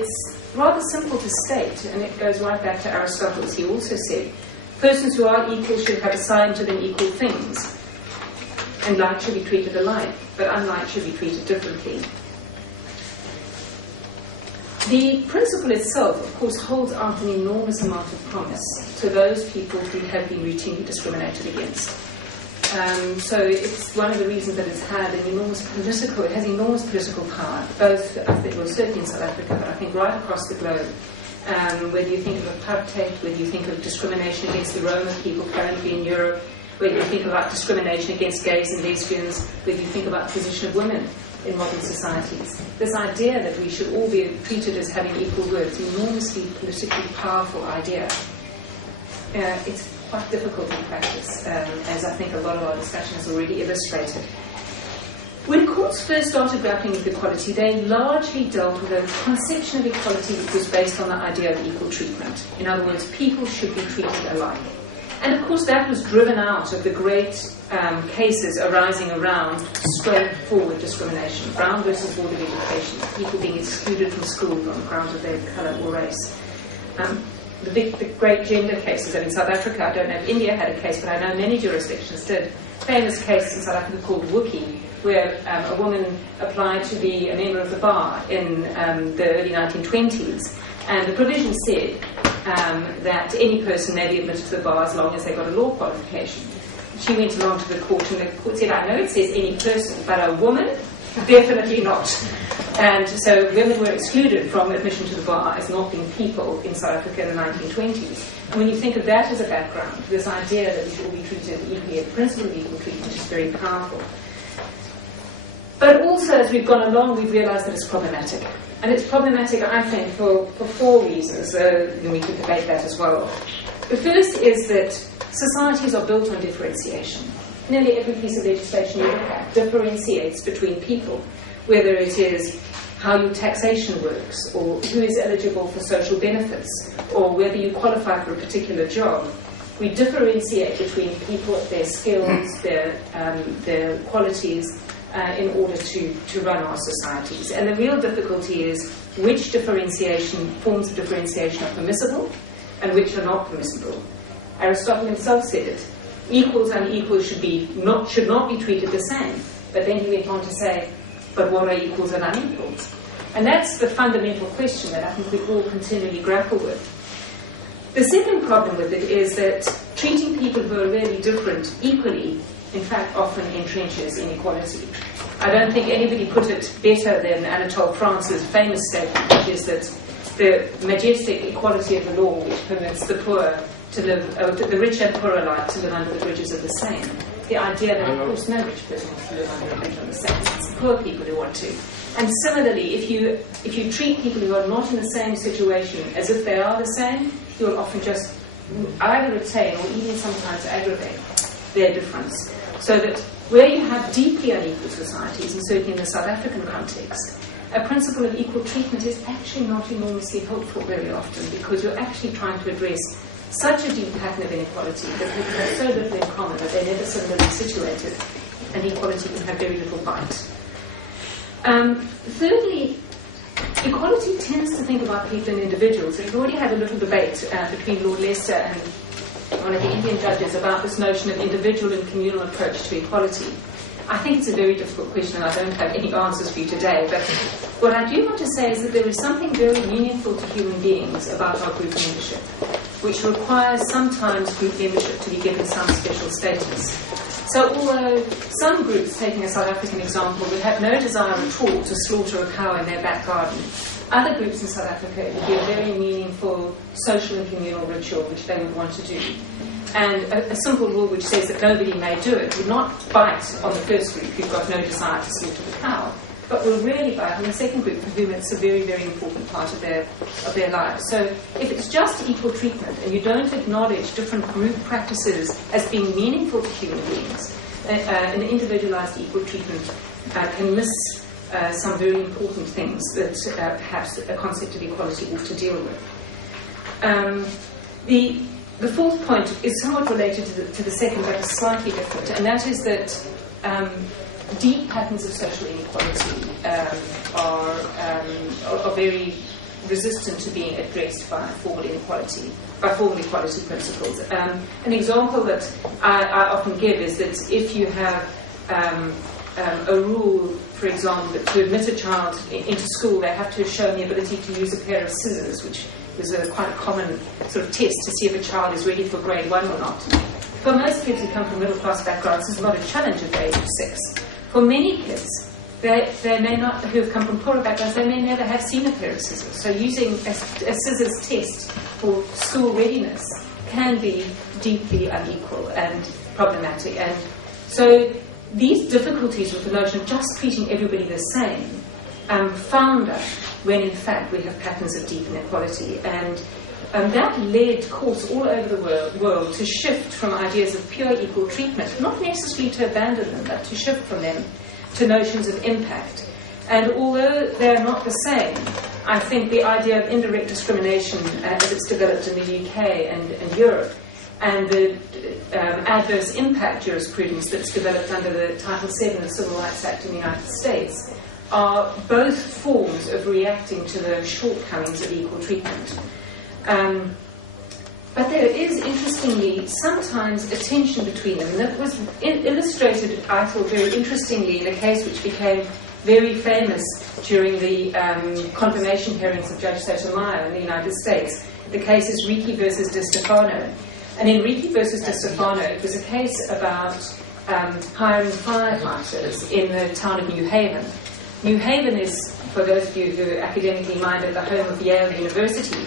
it's rather simple to state, and it goes right back to Aristotle, as he also said, persons who are equal should have assigned to them equal things, and like should be treated alike, but unlike should be treated differently. The principle itself, of course, holds out an enormous amount of promise to those people who have been routinely discriminated against. So it's one of the reasons that it's had an enormous political, it has enormous political power, both, I think, well, certainly in South Africa, but I think right across the globe. Whether you think of apartheid, whether you think of discrimination against the Roma people currently in Europe, whether you think about discrimination against gays and lesbians, whether you think about the position of women in modern societies. This idea that we should all be treated as having equal worth is an enormously politically powerful idea. It's quite difficult in practice, as I think a lot of our discussion has already illustrated. When courts first started grappling with equality, they largely dealt with a conception of equality that was based on the idea of equal treatment. In other words, people should be treated alike. And of course that was driven out of the great cases arising around straightforward discrimination, Brown versus Board of Education, people being excluded from school on the grounds of their colour or race. The great gender cases, and in South Africa, I don't know if India had a case, but I know many jurisdictions did. Famous case in South Africa called Wookie, where a woman applied to be a member of the bar in the early 1920s, and the provision said that any person may be admitted to the bar as long as they got a law qualification. She went along to the court, and the court said, I know it says any person, but a woman? Definitely not. And so women were excluded from admission to the bar as not being people in South Africa in the 1920s. And when you think of that as a background, this idea that we should all be treated equally, the principle of equal treatment is very powerful. But also, as we've gone along, we've realized that it's problematic. And it's problematic, I think, for four reasons, and we could debate that as well. The first is that societies are built on differentiation. Nearly every piece of legislation you look at differentiates between people, whether it is how your taxation works, or who is eligible for social benefits, or whether you qualify for a particular job. We differentiate between people, their skills, their qualities, in order to run our societies. And the real difficulty is which forms of differentiation are permissible and which are not permissible. Aristotle himself said it. Equals and unequals should not be treated the same. But then he went on to say, but what are equals and unequals? And that's the fundamental question that I think we all continually grapple with. The second problem with it is that treating people who are really different equally, in fact, often entrenches inequality. I don't think anybody put it better than Anatole France's famous statement, which is that the majestic equality of the law which permits the poor to live, the rich and poor alike to live under the bridges of the same. The idea that, of course, no rich person wants to live under a bridge of the same. It's the poor people who want to. And similarly, if you treat people who are not in the same situation as if they are the same, you'll often just either retain or even sometimes aggravate their difference. So that where you have deeply unequal societies, and certainly in the South African context, a principle of equal treatment is actually not enormously helpful very often, because you're actually trying to address such a deep pattern of inequality that people have so little in common that they're never similarly situated, and equality can have very little bite. Thirdly, equality tends to think about people and individuals. We've already had a little debate between Lord Leicester and one of the Indian judges about this notion of individual and communal approach to equality. I think it's a very difficult question, and I don't have any answers for you today, but what I do want to say is that there is something very meaningful to human beings about our group membership, which requires sometimes group membership to be given some special status. So although some groups, taking a South African example, would have no desire at all to slaughter a cow in their back garden, other groups in South Africa, it would be a very meaningful social and communal ritual which they would want to do. And a simple rule which says that nobody may do it would not bite on the first group who've got no desire to slaughter the cow, but will really bite on the second group for whom it's a very, very important part of their lives. So if it's just equal treatment and you don't acknowledge different group practices as being meaningful to human beings, an individualized equal treatment can miss some very important things that perhaps a concept of equality ought to deal with. The fourth point is somewhat related to the second, but is slightly different, and that is that deep patterns of social inequality are very resistant to being addressed by formal equality principles. An example that I often give is that if you have a rule, for example, that to admit a child into school, they have to show the ability to use a pair of scissors, which is quite a common sort of test to see if a child is ready for grade 1 or not. For most kids who come from middle-class backgrounds, this is not a challenge at the age of 6. For many kids, they may not, who have come from poorer backgrounds, they may never have seen a pair of scissors. So using a scissors test for school readiness can be deeply unequal and problematic. And so these difficulties with the notion of just treating everybody the same founder when in fact we have patterns of deep inequality. And that led courts all over the world to shift from ideas of pure equal treatment, not necessarily to abandon them, but to shift from them to notions of impact. And although they're not the same, I think the idea of indirect discrimination as it's developed in the UK and Europe, and the adverse impact jurisprudence that's developed under the Title VII of the Civil Rights Act in the United States are both forms of reacting to the shortcomings of equal treatment. But there is, interestingly, sometimes a tension between them. And that was illustrated, I thought, very interestingly in a case which became very famous during the confirmation hearings of Judge Sotomayor in the United States. The case is Ricci versus Di Stefano. And in Ricci versus Di Stefano, it was a case about hiring firefighters in the town of New Haven. New Haven is, for those of you who are academically minded, the home of Yale University.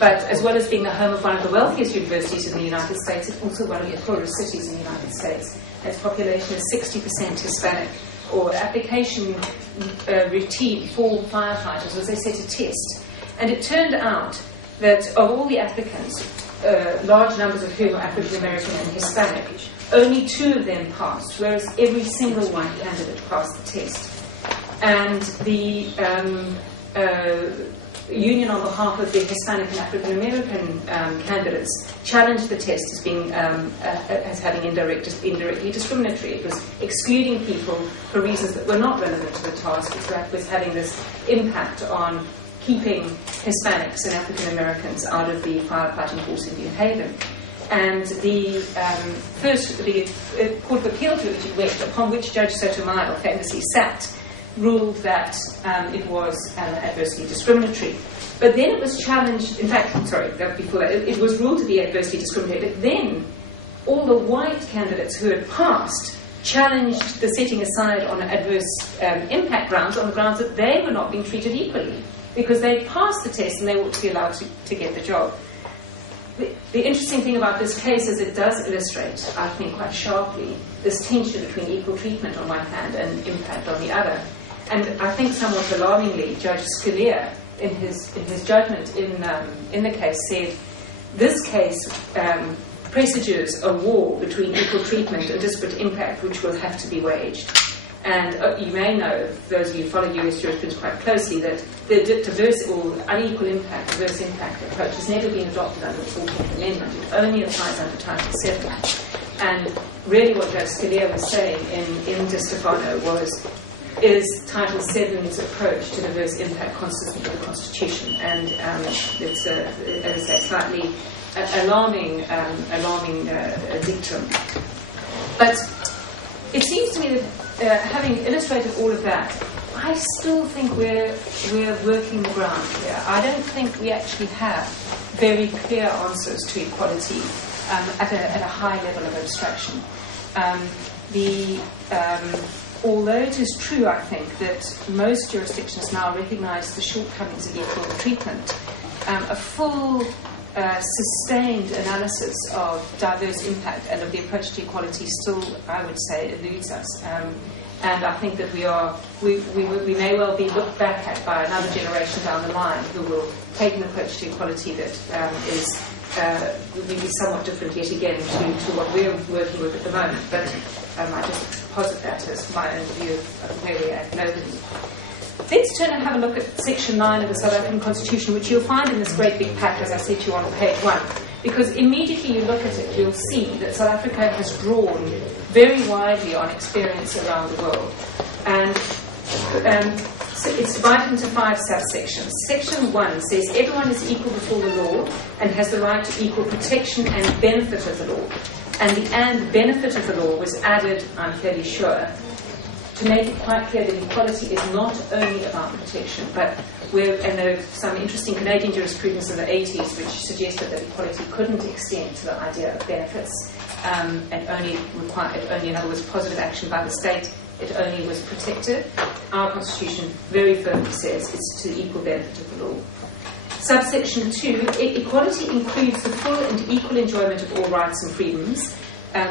But as well as being the home of one of the wealthiest universities in the United States, it's also one of the poorest cities in the United States. Its population is 60% Hispanic. Or application routine for firefighters was they set a test. And it turned out that of all the applicants, large numbers of whom are African American and Hispanic, only 2 of them passed, whereas every single white candidate passed the test. And the union on behalf of the Hispanic and African American candidates challenged the test as being as having indirectly discriminatory. It was excluding people for reasons that were not relevant to the task. It was having this impact on keeping Hispanics and African Americans out of the firefighting force in New Haven. And the Court of Appeal to which it went, upon which Judge Sotomayor famously sat, ruled that it was adversely discriminatory. But then it was challenged, in fact, before that, it was ruled to be adversely discriminatory, but then all the white candidates who had passed challenged the setting aside on adverse impact grounds on the grounds that they were not being treated equally, because they passed the test and they ought to be allowed to get the job. The interesting thing about this case is it does illustrate, I think, quite sharply, this tension between equal treatment on one hand and impact on the other. And I think somewhat alarmingly, Judge Scalia, in his judgment in the case, said this case presages a war between equal treatment and disparate impact, which will have to be waged. And you may know, those of you who follow US jurisprudence quite closely, that the diverse or unequal impact, diverse impact approach has never been adopted under the 14th Amendment. It only applies under Title VII. And really what Judge Scalia was saying in Di Stefano is Title VII's approach to diverse impact consistent with the Constitution. And it's, as I say, slightly alarming dictum. But it seems to me that having illustrated all of that, I still think we're working the ground here. I don't think we actually have very clear answers to equality at a high level of abstraction. Although it is true, I think, that most jurisdictions now recognise the shortcomings of equal treatment, a full, sustained analysis of diverse impact and of the approach to equality still, I would say, eludes us. And I think that we may well be looked back at by another generation down the line who will take an approach to equality that will be somewhat different yet again to what we're working with at the moment. But I just posit that as my own view of where we are at globally. Let's turn and have a look at Section 9 of the South African Constitution, which you'll find in this great big pack, as I said to you, on page 1. Because immediately you look at it, you'll see that South Africa has drawn very widely on experience around the world. And it's divided into 5 subsections. Section 1 says everyone is equal before the law and has the right to equal protection and benefit of the law. And the "and benefit of the law" was added, I'm fairly sure, to make it quite clear that equality is not only about protection, but and there are some interesting Canadian jurisprudence in the 80s which suggested that equality couldn't extend to the idea of benefits, and only, in other words, positive action by the state. It only was protected. Our Constitution very firmly says it's to the equal benefit of the law. Subsection 2, equality includes the full and equal enjoyment of all rights and freedoms,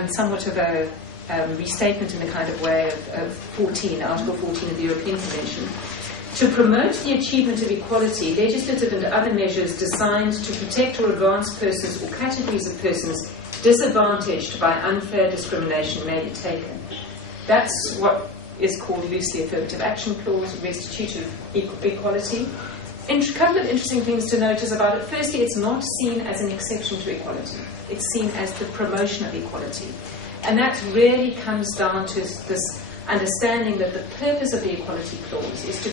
somewhat of a restatement in a kind of way of Article 14 of the European Convention. To promote the achievement of equality, legislative and other measures designed to protect or advance persons or categories of persons disadvantaged by unfair discrimination may be taken. That's what is called loosely affirmative action clause, restitutive equality. A couple of interesting things to notice about it. Firstly, it's not seen as an exception to equality. It's seen as the promotion of equality. And that really comes down to this understanding that the purpose of the equality clause is to